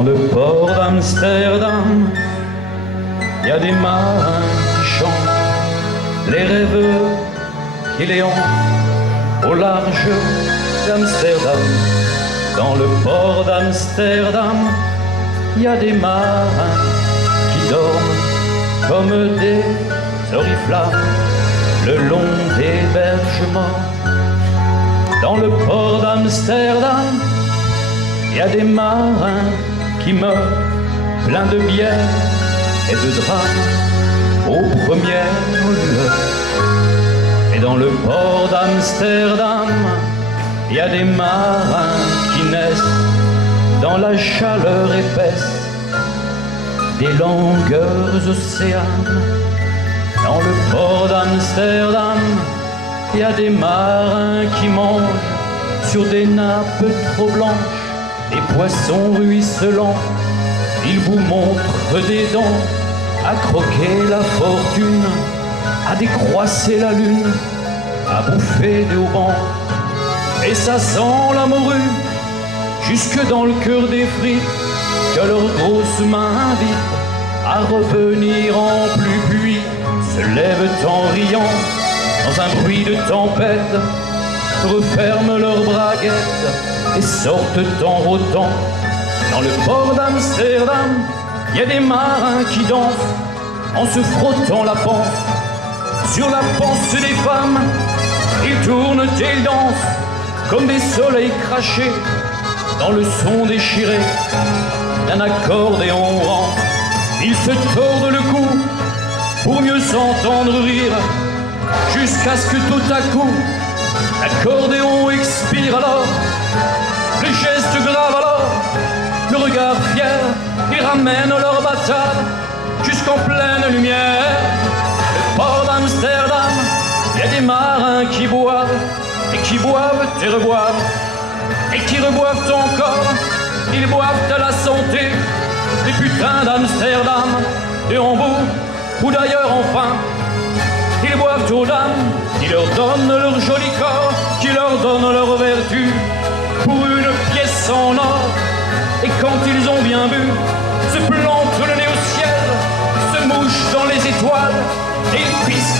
Dans le port d'Amsterdam, il y a des marins qui chantent, les rêveux qui les ont au large d'Amsterdam. Dans le port d'Amsterdam, il y a des marins qui dorment comme des oriflammes le long des berges mortes. Dans le port d'Amsterdam, il y a des marins qui meurent pleins de bière et de drames aux premières lueurs. Et dans le port d'Amsterdam, il y a des marins qui naissent dans la chaleur épaisse des longueurs océanes. Dans le port d'Amsterdam, il y a des marins qui mangent sur des nappes trop blanches des poissons ruisselants. Ils vous montrent des dents à croquer la fortune, à décroisser la lune, à bouffer des haubans. Et ça sent la morue jusque dans le cœur des frites que leurs grosses mains invitent à revenir en pluie. Se lèvent en riant dans un bruit de tempête, referment leurs braguettes et sortent en rôtant. Dans le port d'Amsterdam, il y a des marins qui dansent en se frottant la panse sur la panse des femmes. Ils tournent et ils dansent comme des soleils crachés dans le son déchiré d'un accordéon rend. Ils se tordent le cou pour mieux s'entendre rire, jusqu'à ce que tout à coup l'accordéon expire. Alors les gestes graves, alors le regard fier, ils ramènent leur bataille jusqu'en pleine lumière. Le port d'Amsterdam, il y a des marins qui boivent et qui boivent et reboivent et qui reboivent encore. Ils boivent à la santé des putains d'Amsterdam, de Hambourg ou d'ailleurs enfin. Ils boivent aux dames qui leur donnent leur joli corps, qui leur donnent leur vertu pour une pièce en or. Et quand ils ont bien bu, se plantent le nez au ciel, se mouchent dans les étoiles et ils pissent